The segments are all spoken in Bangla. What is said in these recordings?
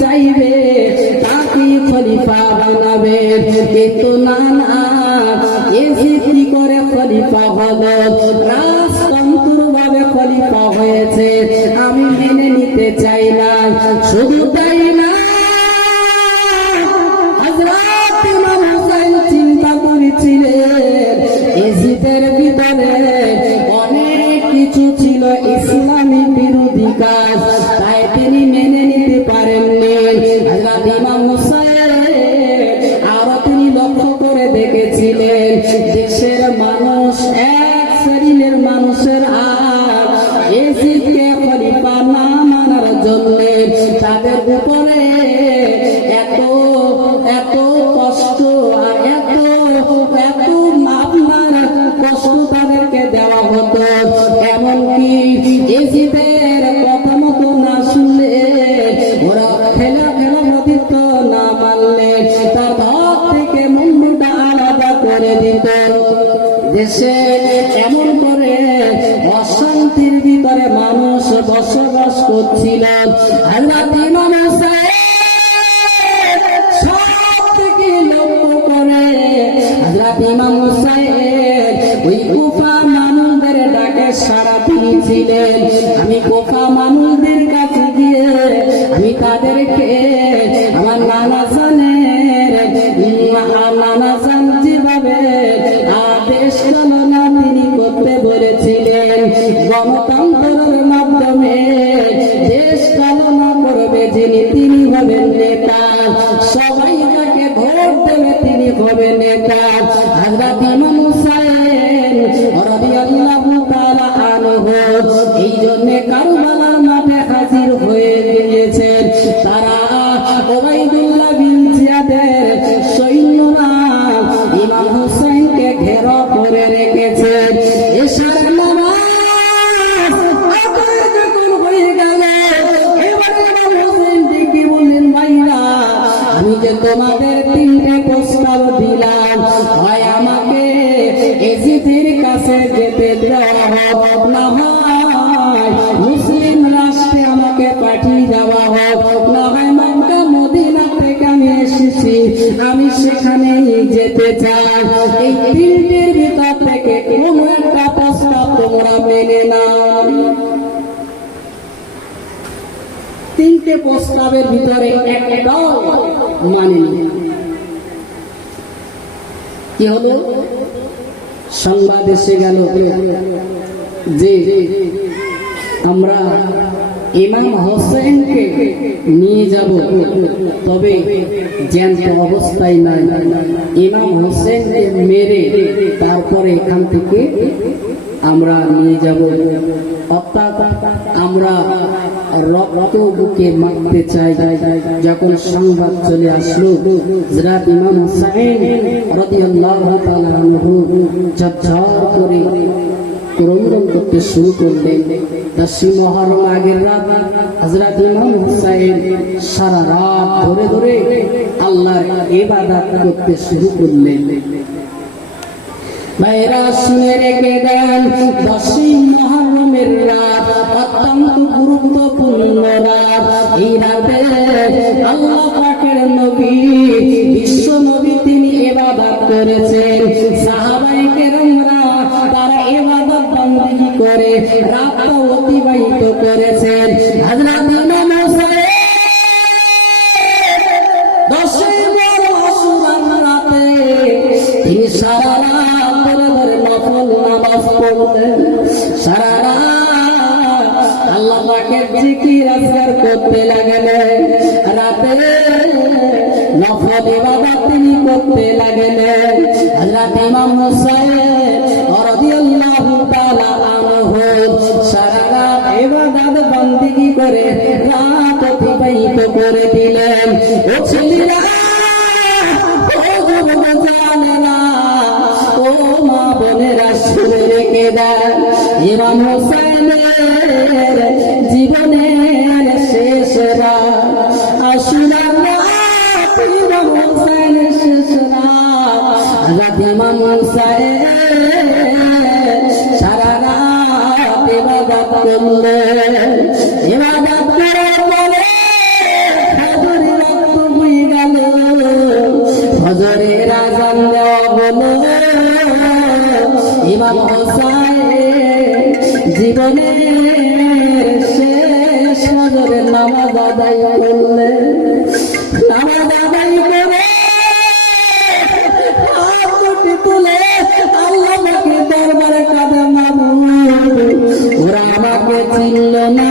চাইবে, তাকে খলিফা বানাবে। কিন্তু না এজিদ কি করে খলিফা হলো? রাজতন্ত্র খলিফা হয়েছে, আমি মেনে নিতে চাই না। শুধু তাই না চিন্তা করেছিলেন এজিদের ভিতরে অনেক কিছু ছিল, ইসলামী বিরোধী কাজ। মদিত না মানলে তার ভাব থেকে মুন্ডুটা আলাদা করে দিত। দেশে এমন করে অশান্তির ভিতরে মানুষ বসবাস করছিল। ওই কুফা মানুষদের ডাকে সারা দিয়েছিলেন। প্রস্তাবের ভিতরে একটাও মানেনি কি হলো? সংবাদ এসে গেল যে আমরা ইমাম হোসেনকে নিয়ে যাব, তবে জ্যান্ত অবস্থায় নাই। ইমাম হোসেনকে মেরে তারপরে এখান থেকে আমরা নিয়ে যাব। অর্থাৎ আমরা রক্ত বুকে মারতে চাই যখন সংবাদ চলে আসলো, হযরত ইমাম হুসাইন রাদিয়াল্লাহু তাআলা আনহু ঝরঝর করে ক্রন্দন করতে শুরু করলেন। দশই মহরম আগের রাত, হযরত ইমাম হুসাইন সারা রাত ধরে ধরে আল্লাহর ইবাদত করতে শুরু করলেন। ভাইরা, শুনে রেখে দেন, দশই মহরমের রাত অত্যন্ত গুরুত্বপূর্ণ রাত এই রাতে আল্লাহ পাকের নবী, বিশ্ব নবী তিনি এবাদত করেছেন। সাহাবাই কেরামরা তারা এবাদত বন্দী করে রাত অতিবাহিত করেছেন। ইমাম হোসেনের জীবনের শেষ রাত রাত ইমাম হোসেনের শেষ রাত রাত ইমাম হোসেন সারা রাত জীবনের শেষ ফজরের নামাজ আদায় করলেন নামাজ আদায় করে দুটি তুলে আল্লাহকে দরবারে কাঁদে মাবুদ ওরা আমাকে চিনল না।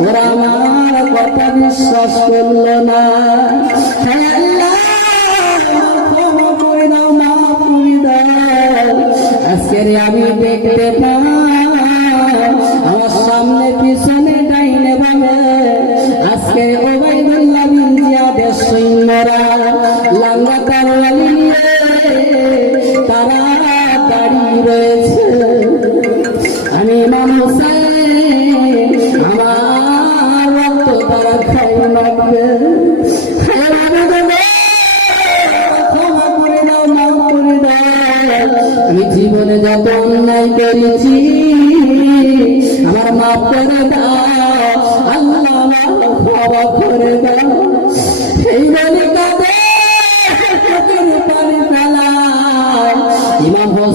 ওরা আমার কথা বিশ্বাস করল না। আমি দেখতে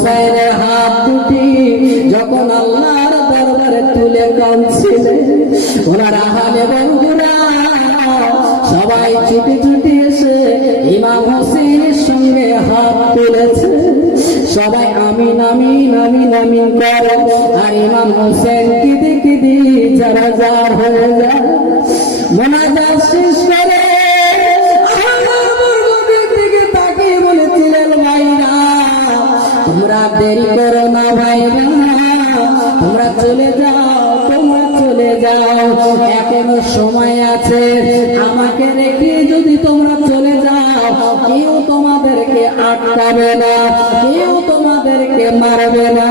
হোসেনের হাত দুটি যখন আল্লাহর দরবারে তুলে কাঁদছিলেন ওনার আহালে বন্ধুরা সবাই ছুটি ছুটি এসে ইমাম হোসেনের সঙ্গে হাত তুলেছে সবাই আমিন আমিন আমিন আমিন করে। আর ইমাম হোসেন কিদি কিদি যারা যার হয়ে যায়, মোনাজাত দেরি করো না ভাইরা তোমরা চলে যাও, তোমরা চলে যাও। এখনও সময় আছে, আমাকে রেখে যদি তোমরা চলে যাও, কেউ তোমাদেরকে আটকাবে না, কেউ তোমাদেরকে মারবে না।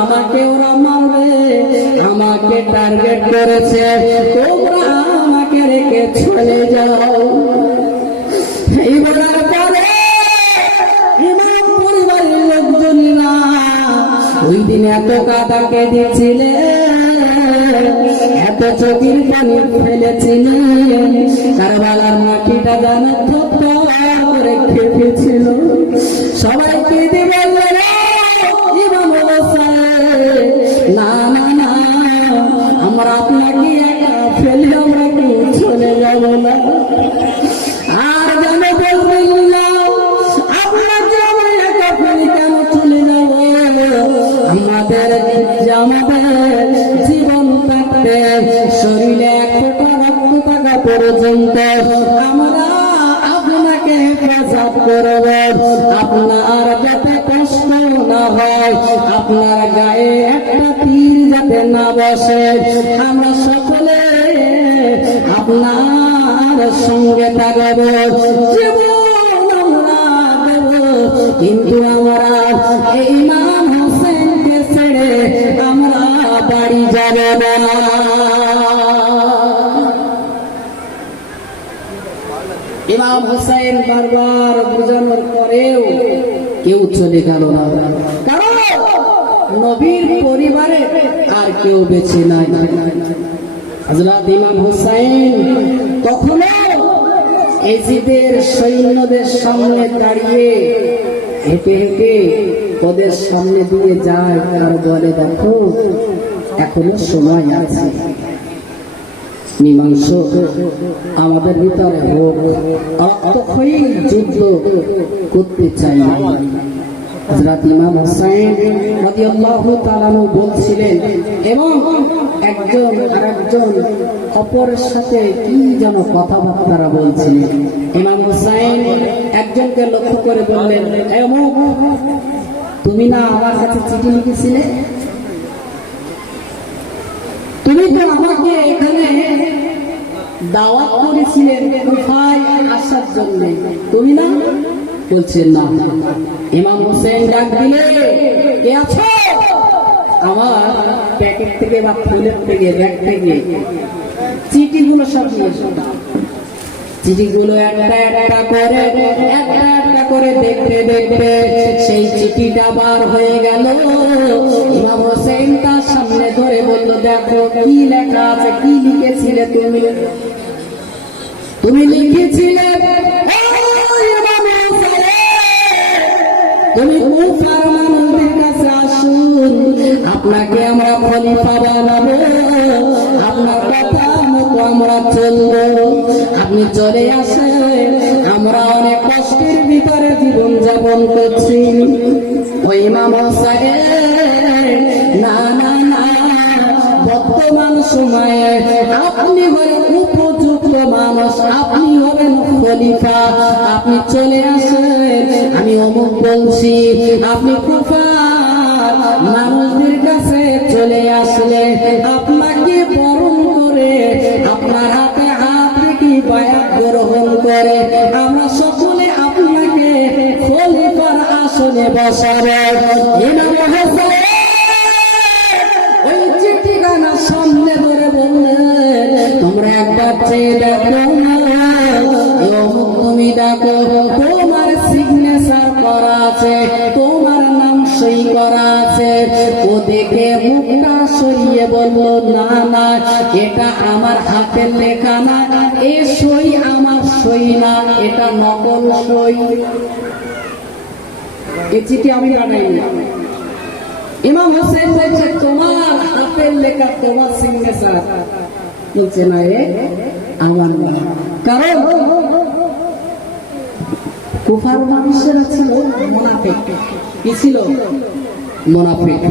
আমাকে ওরা মারবে, আমাকে টার্গেট করেছে। তোমরা আমাকে রেখে চলে যাও। এই ওই দিন এত কাদা কেঁদেছিলে, এত চোখের পানি ফেলেছিল। কারবালার মাটিটা জানা থপ্পর করে খেপেছিল। সবাই কেঁদে বললেন পর্যন্ত আপনার যাতে কষ্ট না হয়, আপনার গায়ে একটা তীর যাতে না বসে। আমরা সকলে আপনার সঙ্গে থাকব। জীবন আমরা দেব কিন্তু আমরা এই ইমাম হোসেনকে ছেড়ে আমরা বাড়ি যাব না। ইমাম হুসাইন বারবার বোঝানোর পরেও কেউ চলে গেল না। কারণ নবীর পরিবারে আর কেউ বেছে নাই। হযরত ইমাম হুসাইন তখনও এজিদের সৈন্যদের সামনে দাঁড়িয়ে হেঁটে হেঁটে ওদের সামনে দিয়ে যায় আর বলে দেখো, এখনও সময় আছে। মীমাংস আমাদের ভিতরে হোক রক্তক্ষয়ী যুদ্ধ করতে চাই না হযরত ইমাম হোসেন বলছিলেন, এবং একজন আরেকজন অপরের সাথে কি যেন কথাবার্তা বলছিলেন ইমাম হুসাইন একজনকে লক্ষ্য করে বললেন, "এ তুমি না আমার কাছে চিঠি লিখেছিলে? তুমি তো আমাকে এখানে দাওয়াত করেছিলেন কোথায় আসার জন্য? তুমি না? বলছেন না। ইমাম হোসেন ডাক দিলে, কে আছো? আমার প্যাকেট থেকে বা ফুলের থেকে, ব্যাগ থেকে চিঠিগুলো সব নিয়ে এসো। চিঠিগুলো একটা একটা করে, একটা একটা করে দেখতে দেখতে সেই চিঠিটা বার হয়ে গেল। ইমাম হোসেন তার সামনে ধরে বলল, দেখো কি লেখা আছে, কি লিখেছিলে তুমি? তুমি লিখেছিলে "ও ইমাম হোসেন, তুমি আপনাকে আমরা খলিফা বানাবো। আপনার কথা মতো আমরা চলবো। আপনি চলে আসেন আমরা অনেক কষ্টের ভিতরে জীবন যাপন করছি। ওই ইমাম না না না বর্তমান সময়ে আপনি হলেন উপযুক্ত মানুষ, আপনি হবেন খলিফা। আপনি চলে আসেন, আমি অমুক বলছি, আপনি মানুষদের কাছে চলে আসলে, আপনাকে বরণ করে, আপনার হাতে হাত রেখে বায়াত গ্রহণ করে, আমরা সকলে আপনাকে খলিফার আসনে বসাবো। দেখে মুখটা সইয়ে বলল, না না, এটা আমার হাতের লেখা না। এ সই আমার সই না, এটা নকল সই। এ চিঠি আমি লাগাইনি ইমাম হোসেন বলছে, তোমার হাতের লেখা, তোমার সিগনেচার বলছে, না এ আমার না। কারণ কুফার মানুষেরা ছিল কি ছিল? মোনাফিক।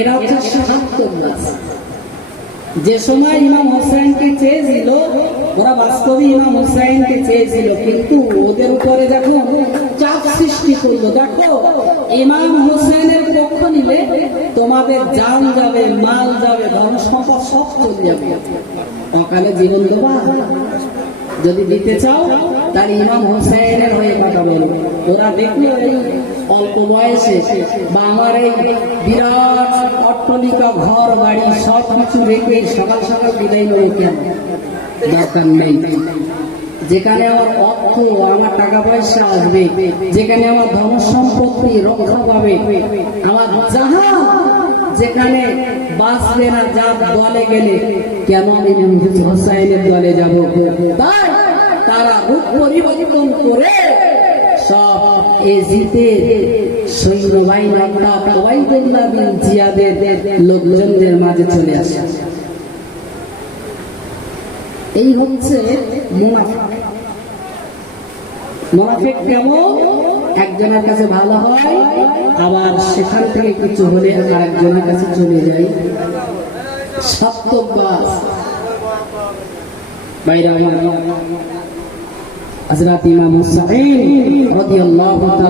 এরা হচ্ছে স্বার্থবাজ যে সময় ইমাম হোসেনকে চেয়েছিল, ওরা বাস্তবে ইমাম হোসেনকে চেয়েছিল, কিন্তু ওদের উপরে যখন চাপ সৃষ্টি করল, দেখো, ইমাম হোসেনের পক্ষ নিলে তোমাদের জান যাবে, মাল যাবে, ধন সম্পদ সব চলে যাবে। অকালে জীবন দেবা যদি দিতে চাও তাহলে ইমাম হোসেনের হয়ে কথা বলো ওরা দেখল অল্প বয়সে বা আমার এই বিরাট অট্টলিকা, ঘর, বাড়ি সব কিছু রেখে সকাল সকাল বিদায় নেব কেন? দরকার নেই। যেখানে আমার অর্থ, আমার টাকা পয়সা আসবে, যেখানে আমার ধন সম্পত্তি রক্ষা পাবে, আমার যাহা, যেখানে বাঁচবে না যা দলে গেলে, কেন আমি হোসাইনের দলে যাব? তাই তারা পরিবর্তন করে সব এজিতে লোকজনদের মাঝে চলে আসে। এই হচ্ছে কেমন? একজনের কাছে ভালো হয়, আবার সেখান থেকে কিছু হলে আরেকজনের কাছে চলে যায়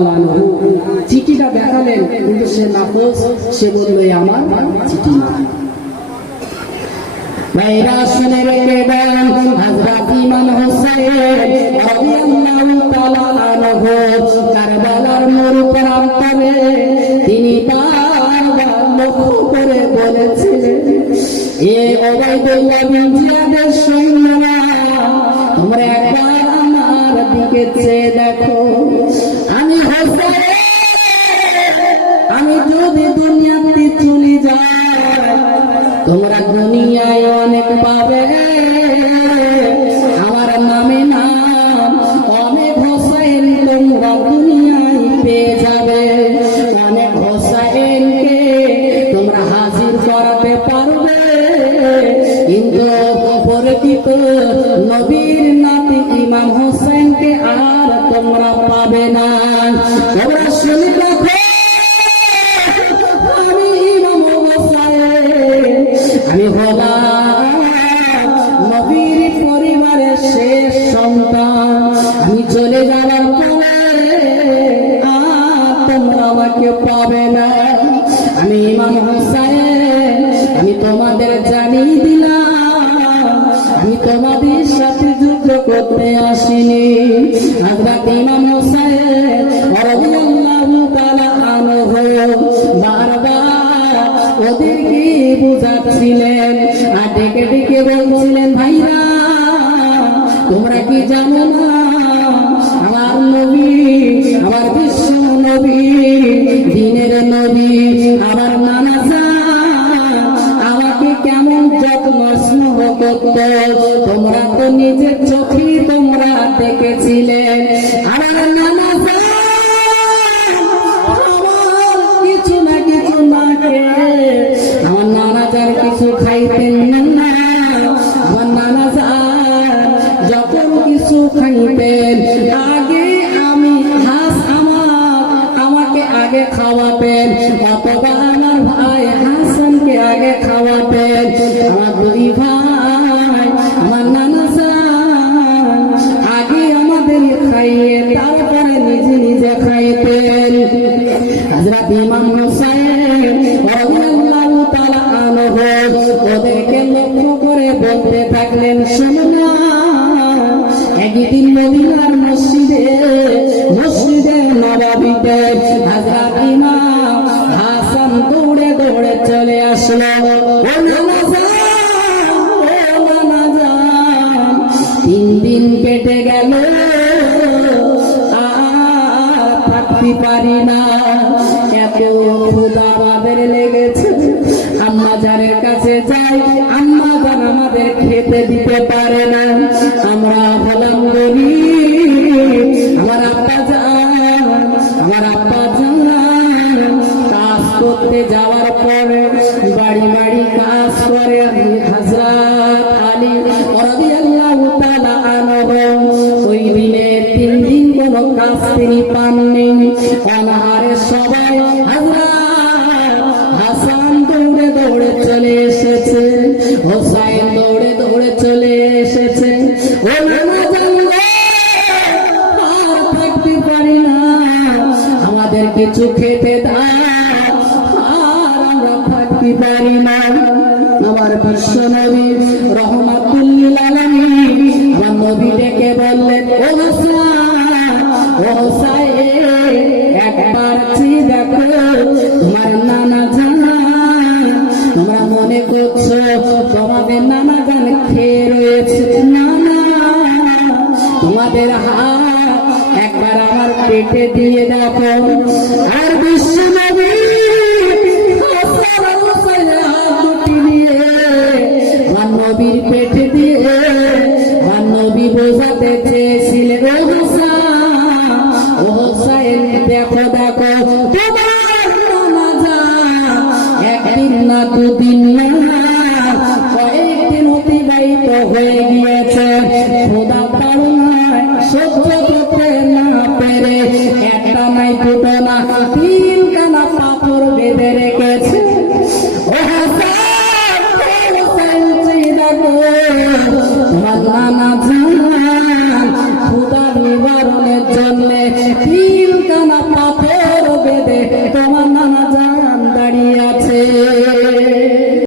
আনহু চিঠিটা কিন্তু সে সে আমার চিঠি তিনি বলেছিলেন দিকে চেয়ে দেখো। আমি আমি যদি দুনিয়াতে চলে যাই তোমরা দুনিয়ায় অনেক পাবে। আর তোমরা পাবে না। তোমরা শুনে বারবার ওদেরকে বোঝাচ্ছিলেন, আর ডেকে ডেকে বলছিলেন, ভাইরা, তোমরা কি জানো না, আমার নবী, আমার বিশ্ব নবী, দিনের নবী, আমার নানা আমাকে কেমন যত্ন স্নেহ করত, তোমরা তো নিজের চোখে তোমরা দেখেছিলেন তিনি প্রাণ নেই অনাহারে সবাই দেখো একদিন না দুদিন কয়েকদিন অতিবাহিত হয়ে